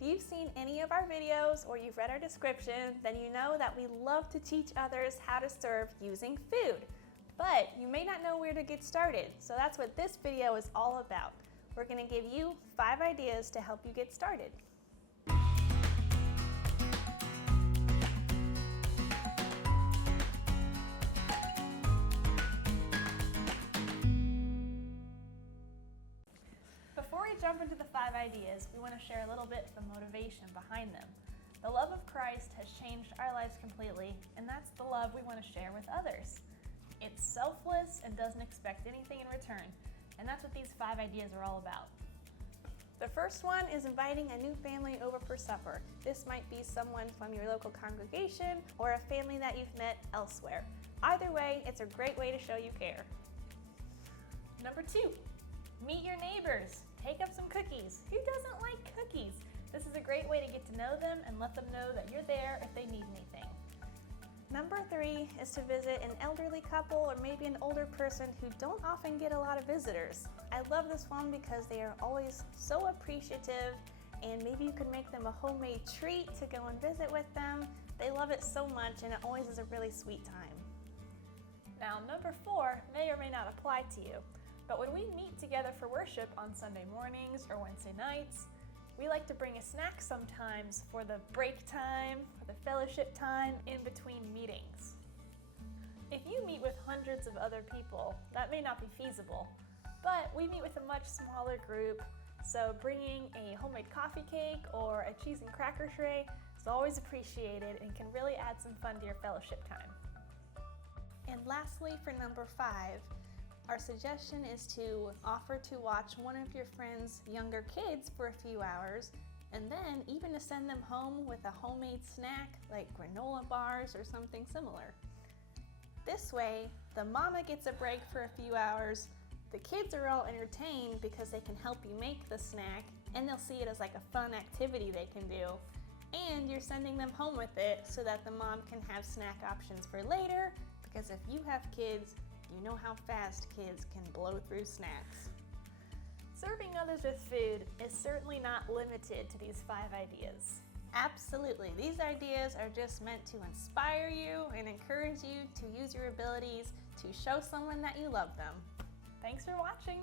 If you've seen any of our videos or you've read our description, then you know that we love to teach others how to serve using food. But you may not know where to get started, so that's what this video is all about. We're going to give you 5 ideas to help you get started. Before we jump into the 5 ideas, we want to share a little bit of the motivation behind them. The love of Christ has changed our lives completely, and that's the love we want to share with others. It's selfless and doesn't expect anything in return, and that's what these 5 ideas are all about. The first one is inviting a new family over for supper. This might be someone from your local congregation or a family that you've met elsewhere. Either way, it's a great way to show you care. Number 2, meet your neighbors. Take up some cookies. Who doesn't like cookies? This is a great way to get to know them and let them know that you're there if they need anything. Number 3 is to visit an elderly couple or maybe an older person who don't often get a lot of visitors. I love this one because they are always so appreciative, and maybe you could make them a homemade treat to go and visit with them. They love it so much, and it always is a really sweet time. Now, number 4 may or may not apply to you, but when we meet together for worship on Sunday mornings or Wednesday nights, we like to bring a snack sometimes for the break time, for the fellowship time in between meetings. If you meet with hundreds of other people, that may not be feasible, but we meet with a much smaller group, so bringing a homemade coffee cake or a cheese and cracker tray is always appreciated and can really add some fun to your fellowship time. And lastly, for number 5, our suggestion is to offer to watch one of your friends' younger kids for a few hours, and then even to send them home with a homemade snack like granola bars or something similar. This way, the mama gets a break for a few hours, the kids are all entertained because they can help you make the snack, and they'll see it as like a fun activity they can do, and you're sending them home with it so that the mom can have snack options for later, because if you have kids, you know how fast kids can blow through snacks. Serving others with food is certainly not limited to these 5 ideas. Absolutely, these ideas are just meant to inspire you and encourage you to use your abilities to show someone that you love them. Thanks for watching.